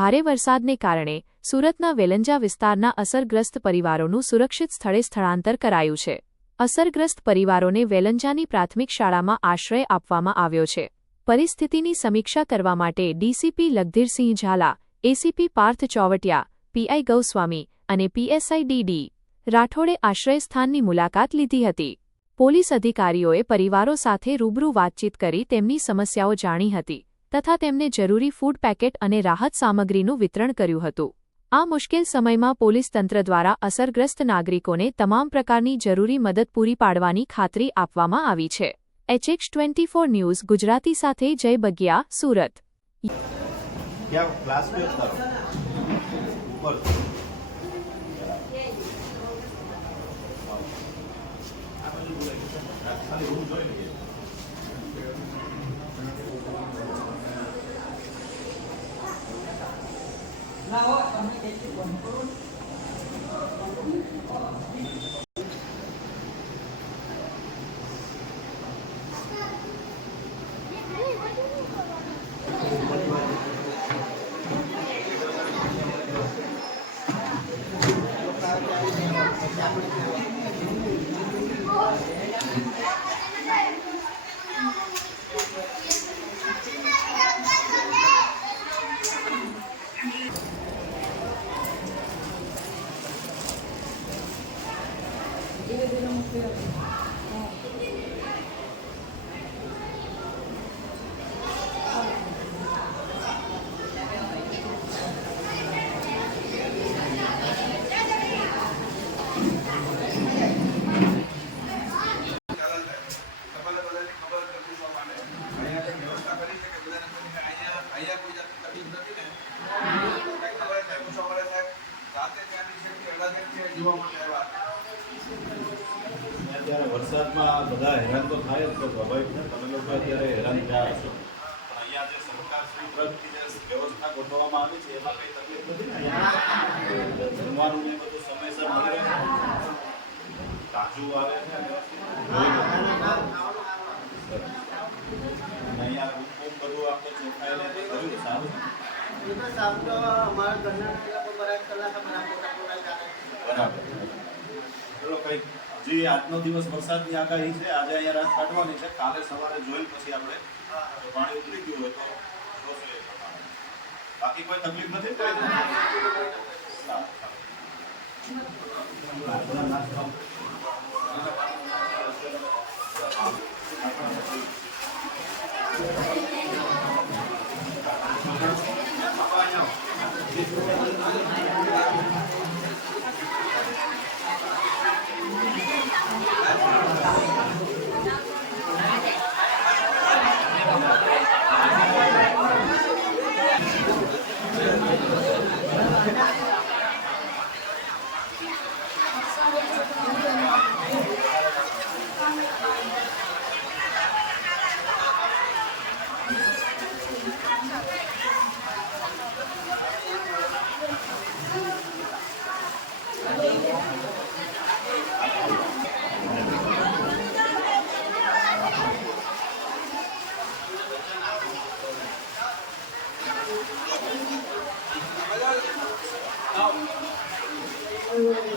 ભારે વરસાદને કારણે સુરતના વેલંજા વિસ્તારના અસરગ્રસ્ત પરિવારોનું સુરક્ષિત સ્થળે સ્થળાંતર કરાયું છે। અસરગ્રસ્ત પરિવારોને વેલંજાની પ્રાથમિક શાળામાં આશ્રય આપવામાં આવ્યો છે। પરિસ્થિતિની સમીક્ષા કરવા માટે DCP Lakhdhirsinh Jhala, ACP Parth Chovatiya, PI Goswami અને પીએસઆઈ ડી રાઠોડે આશ્રયસ્થાનની મુલાકાત લીધી હતી। પોલીસ અધિકારીઓએ પરિવારો સાથે રૂબરૂ વાતચીત કરી તેમની સમસ્યાઓ જાણી હતી તથા તેમને જરૂરી ફૂડ પેકેટ અને રાહત સામગ્રીનું વિતરણ કર્યું હતું। આ મુશ્કેલ સમયમાં પોલીસ તંત્ર દ્વારા અસરગ્રસ્ત નાગરિકોને તમામ પ્રકારની જરૂરી મદદ પૂરી પાડવાની ખાતરી આપવામાં આવી છે। HX24 ન્યૂઝ ગુજરાતી સાથે જય બગિયા, સુરત। વરસાદમાં બધા હેરાન તો થાય જ, તો સ્વાભાવિક છે। તમે લોકો અત્યારે હેરાન થયા હશો, પણ અહીંયા જે સરકાર તરફથી જે વ્યવસ્થા ગોઠવવામાં આવી છે એમાં કંઈ તકલીફ નથી ને? અહીંયા જમવાનું ને બધું સમયસર મળી રહે છે, તાજું આવે છે, અહીંયા રૂમ બધું આપણે ચોખાઈને કર્યું સારું બરાબર। ચલો કંઈક જે આજનો દિવસ વરસાદની આગાહી છે, આજે અહીંયા રાત કાઢવાની છે, કાલે સવારે જોઈ પછી આપણે પાણી ઉતરી ગયું હોય તો જોશું એ પ્રમાણે। બાકી કોઈ તકલીફ નથી? Oh.